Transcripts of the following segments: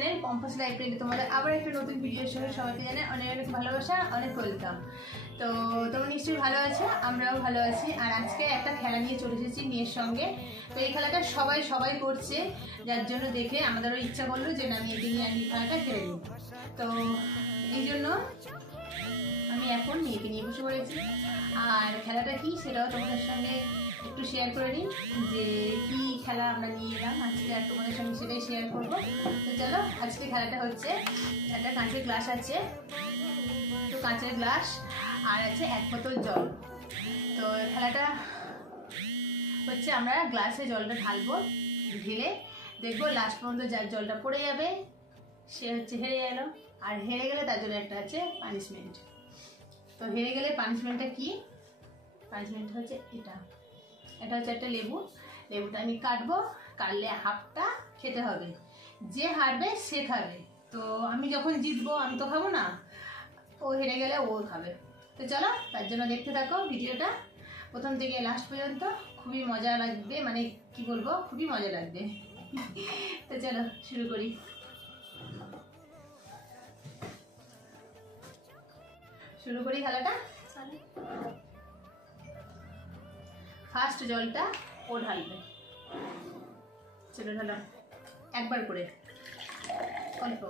Channel পম্পাস library তোমাদের আবার একটা নতুন ভিডিওর সঙ্গে সবাইকে জানাই অনেক অনেক ভালোবাসা, অনেক ওয়েলকাম। তো তোমরা নিশ্চয়ই ভালো আছো, আমরাও ভালো আছি। আর আজকে একটা খেলা নিয়ে চলে এসেছি মেয়ের সঙ্গে। তো এই খেলাটা সবাই করছে, যার জন্য দেখে আমাদেরও ইচ্ছা করলো যে না মেয়েকে নিয়ে আমি খেলাটা খেলে নিই। তো এই জন্য আমি এখন মেয়েকে নিয়ে বসে পড়েছি। আর খেলাটা কি সেটাও তোমাদের সঙ্গে একটু শেয়ার করে নিই, যে কি খেলা আমরা নিয়ে এলাম আজকে, আর তোমাদের সঙ্গে সেটাই শেয়ার করবো। তো চলো, আজকে খেলাটা হচ্ছে, একটা কাঁচের গ্লাস আছে, তো কাঁচের গ্লাস আর আছে 1 বোতল জল। তো খেলাটা হচ্ছে আমরা গ্লাসে জলটা ঢালবো, ঢেলে দেখবো লাস্ট পর্যন্ত যার জলটা পড়ে যাবে সে হচ্ছে হেরে গেল। আর হেরে গেলে তার জন্য একটা আছে পানিশমেন্ট। তো হেরে গেলে পানিশমেন্টটা কি? পানিশমেন্ট হচ্ছে এটা হচ্ছে একটা লেবুটা আমি কাটবো, কাটলে হাফটা খেতে হবে, যে হারবে সে খাবে। তো আমি যখন জিতবো আমি তো খাবো না, ও হেরে গেলে ও খাবে। তো চলো, তার জন্য দেখতে থাকো ভিডিওটা প্রথম থেকে লাস্ট পর্যন্ত, খুবই মজা লাগবে, মানে কি বলবো, খুবই মজা লাগবে। তো চলো শুরু করি। খেলাটা। ফার্স্ট জলটা ও ঢালবে, চলো ঢালো একবার করে, অল্প।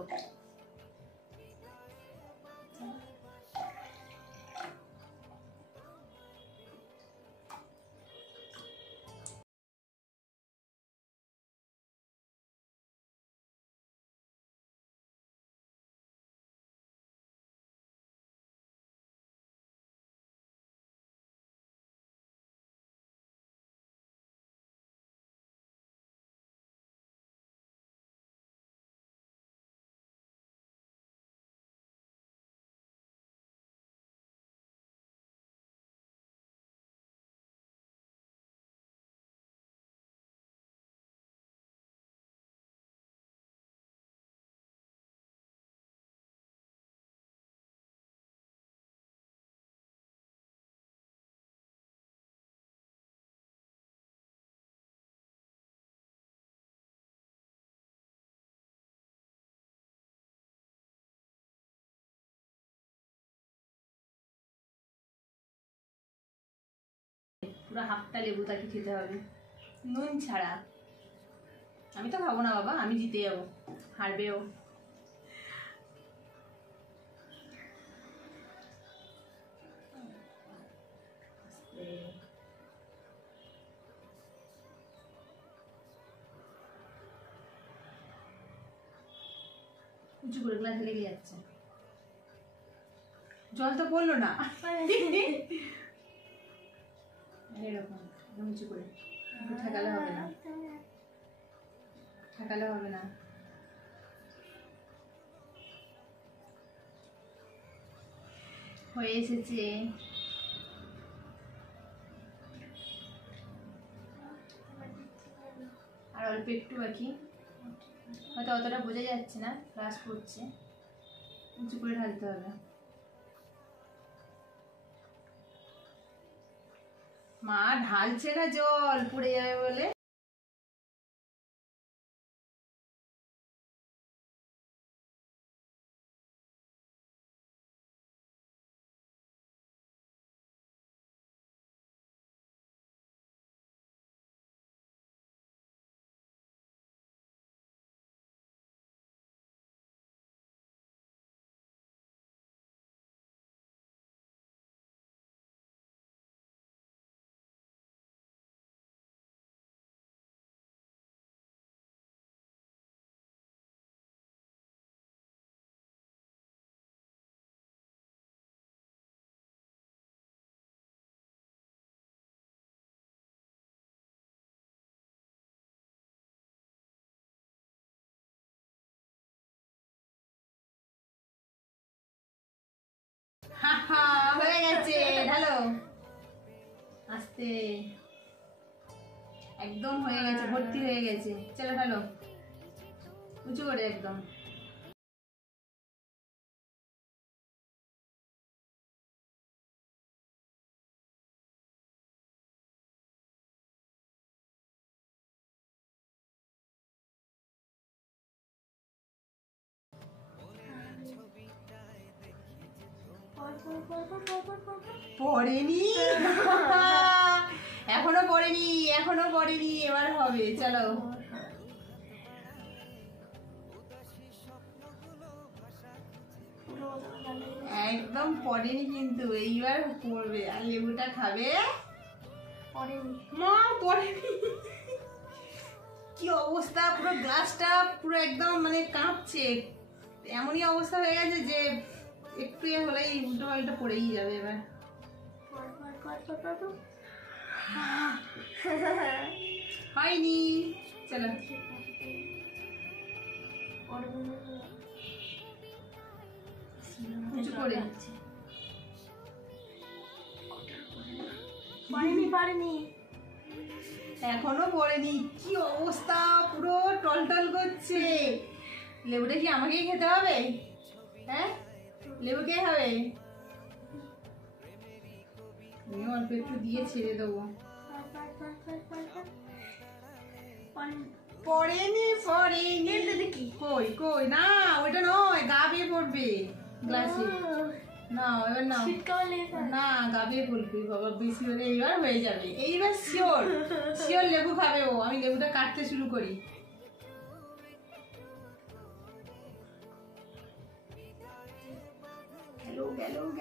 পুরো হাফটা লেবু তাকে খেতে হবে, নুন ছাড়া। আমি তো খাবো না বাবা, আমি জিতে যাবো, হারবেও। উঁচু করে গ্লাস লেগে যাচ্ছে, জল তো পড়লো না। এরকম উঁচু করে ঠেকালে হবে না, হয়ে এসেছে। আর অল্প একটু বাকি, হয়তো অতটা বোঝা যাচ্ছে না, ক্লাস করছে, উঁচু করে ঢালতে হবে। মা ঢালছে না জল, পড়ে যাবে বলে। হয়ে গেছে, ঢালো আস্তে, একদম হয়ে গেছে, ভর্তি হয়ে গেছে। চলো ঢালো উঁচু করে একদম। পড়েনি এখনো পড়েনি এবার হবে চলো একদম পড়েনি কিন্তু এইবার পড়বে আর লেবুটা খাবে মা পড়েনি কি অবস্থা পুরো গ্লাসটা পুরো একদম মানে কাঁপছে এমনই অবস্থা হয়ে গেছে যে একটু হলেই উল্টো পাল্টা পড়েই যাবে এবার হয়নি চলো কিছু করে পারেনি এখনো পড়েনি কি অবস্থা পুরো টলটল করছে লেবুটা কি আমাকেই খেতে হবে হ্যাঁ লেবু কে হবে আমি অল্প একটু দিয়ে ছেড়ে দেবো পড়েনি কি কই কই না ওইটা নয় গা বেয়ে পড়বে গ্লাসে না এবার না না গা বেয়ে পড়বে বাবা বেশি হলে এইবার হয়ে যাবে এইবার শিওর লেবু খাবে ও আমি লেবুটা কাটতে শুরু করি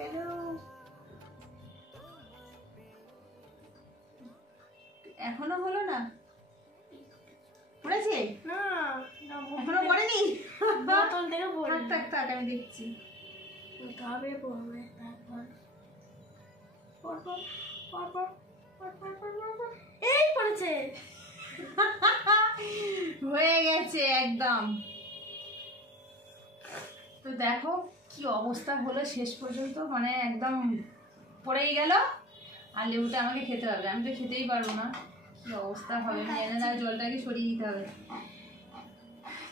গেল এখনো হলো না পড়েছে না এখনো পড়েনি বোতল থেকে পড়ে থাক আমি দেখছি তবে পড়বে তারপর এই পড়েছে হয়ে গেছে একদম তো দেখো কি অবস্থা হলো শেষ পর্যন্ত মানে একদম পড়েই গেল আর লেবুটা আমাকে খেতে হবে আমি তো খেতেই পারবো না কি অবস্থা হবে জানি না জলটাকে সরিয়ে দিতে হবে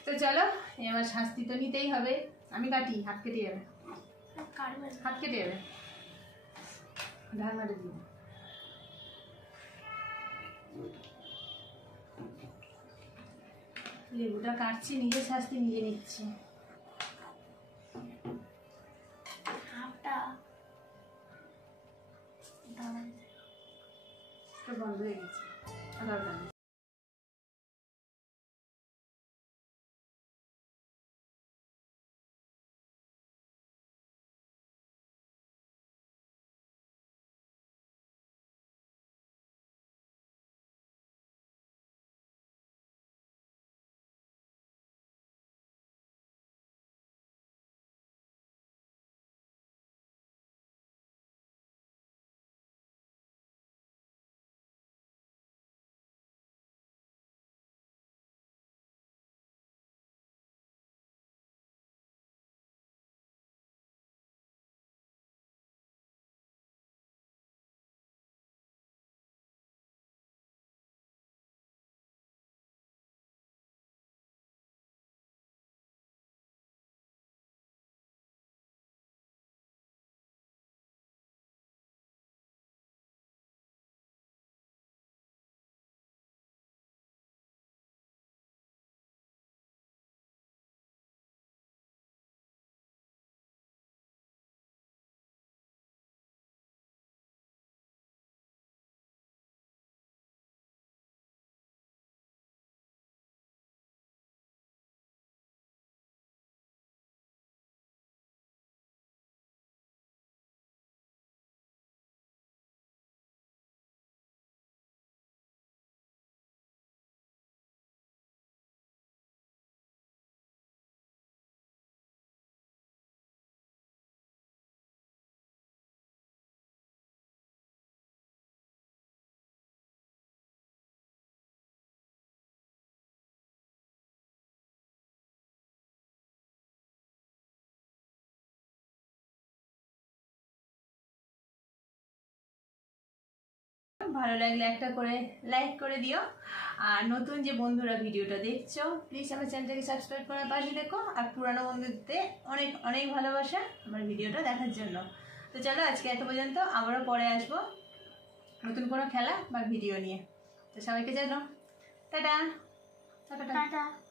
তো চলো এবার শাস্তি তো নিতেই হবে আমি কাটি হাত কেটে যাবে হাত কেটে যাবে ধার মারে দিব লেবুটা কাটছি নিজের শাস্তি নিজে নিচ্ছি বন্ধ হয়ে গেছে ভালো লাগলে একটা করে লাইক করে দিও আর নতুন যে বন্ধুরা ভিডিওটা দেখছো প্লিজ আমার চ্যানেলটাকে সাবস্ক্রাইব করার পাশে দেখো আর পুরানো বন্ধুদের অনেক অনেক ভালোবাসা আমার ভিডিওটা দেখার জন্য তো চলো আজকে এত পর্যন্ত আবারও পরে আসবো নতুন কোনো খেলা বা ভিডিও নিয়ে তো সবাইকে জানো টাটা টাটা টাটা